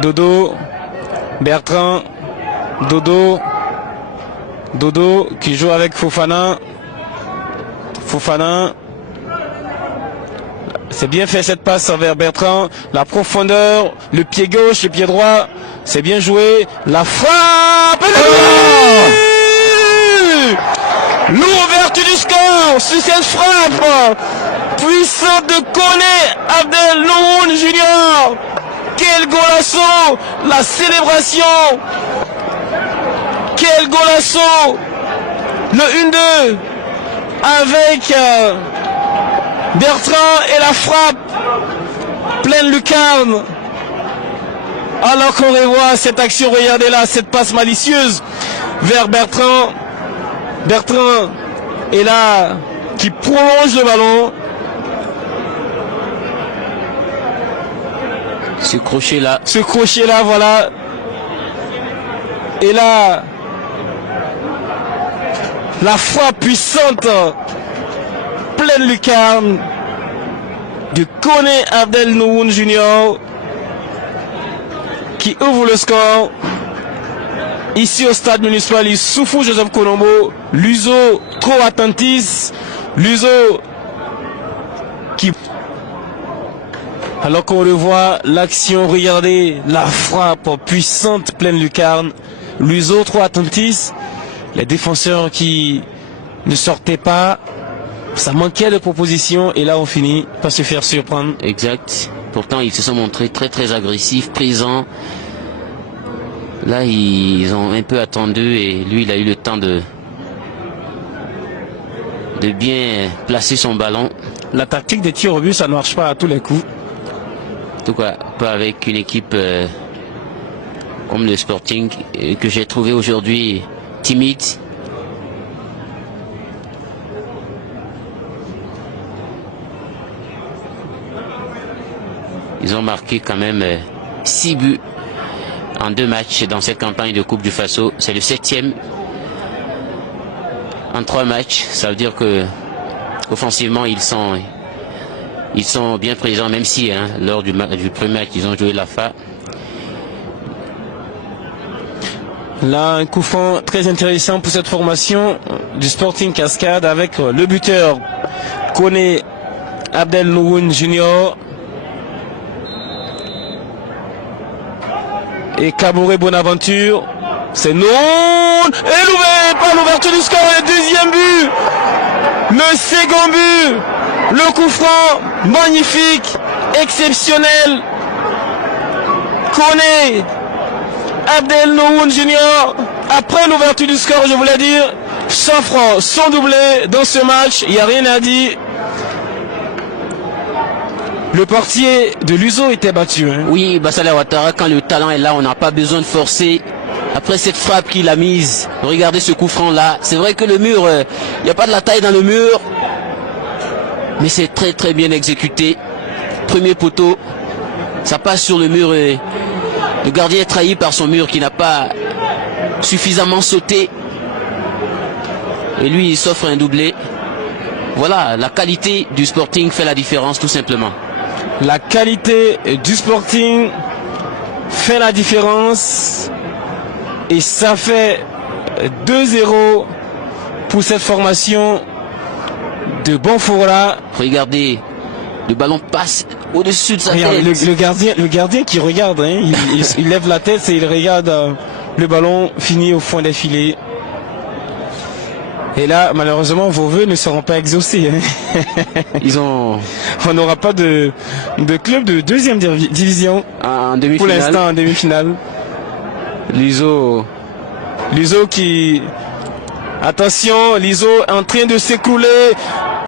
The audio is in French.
Dodo, Bertrand, Dodo qui joue avec Fofana. C'est bien fait cette passe vers Bertrand. La profondeur, le pied gauche, le pied droit. C'est bien joué. La frappe. L'ouverture du score sur cette frappe puissante de Koné Abdel Nouhoun Junior. Quel golasso. La célébration. Quel golasso. Le 1-2 avec Bertrand et la frappe pleine lucarne. Alors qu'on revoit cette action, regardez là, cette passe malicieuse vers Bertrand. Bertrand est là, qui prolonge le ballon. Ce crochet là, voilà. Et là, la frappe puissante, pleine lucarne, de Koné Abdel Nouhoun Junior, qui ouvre le score. Ici au stade municipal Issoufou Joseph Colombo, Luso trop attentif, Luso qui... Alors qu'on le voit, l'action, regardez, la frappe puissante, pleine lucarne, Luso trop attentif, les défenseurs qui ne sortaient pas, ça manquait de propositions et là on finit par se faire surprendre. Exact. Pourtant ils se sont montrés très très agressifs, présents. Là, ils ont un peu attendu et lui, il a eu le temps de bien placer son ballon. La tactique des tirs au but, ça ne marche pas à tous les coups. En tout cas, pas avec une équipe comme le Sporting que j'ai trouvé aujourd'hui timide. Ils ont marqué quand même 6 buts. En 2 matchs dans cette campagne de Coupe du Faso. C'est le 7e en 3 matchs. Ça veut dire que offensivement ils sont bien présents, même si lors du premier match ils ont joué la FA. Là, un coup franc très intéressant pour cette formation du Sporting Cascade avec le buteur Koné Abdel Nouhoun Junior et Kabouré Bonaventure. C'est non. Et par l'ouverture du score, le deuxième but, le second but, le coup franc magnifique, exceptionnel. Koné Abdel Nouhoun Junior, après l'ouverture du score, je voulais dire, 100 francs, 100 doublés dans ce match, il n'y a rien à dire. Le portier de Luso était battu. Oui, Bassala Ouattara, quand le talent est là, on n'a pas besoin de forcer. Après cette frappe qu'il a mise, regardez ce coup franc là. C'est vrai que le mur, il n'y a pas de la taille dans le mur. Mais c'est très très bien exécuté. Premier poteau, ça passe sur le mur. Le gardien est trahi par son mur qui n'a pas suffisamment sauté. Et lui, il s'offre un doublé. Voilà, la qualité du Sporting fait la différence tout simplement. La qualité du Sporting fait la différence et ça fait 2-0 pour cette formation de Bonfora. Regardez, le ballon passe au-dessus de sa tête. Le gardien qui regarde, il lève la tête et il regarde le ballon fini au fond des filets. Et là, malheureusement, vos vœux ne seront pas exaucés. On n'aura pas de club de deuxième division en demi-finale. Pour l'instant, en demi-finale. Liso qui... Attention, Liso est en train de s'écrouler.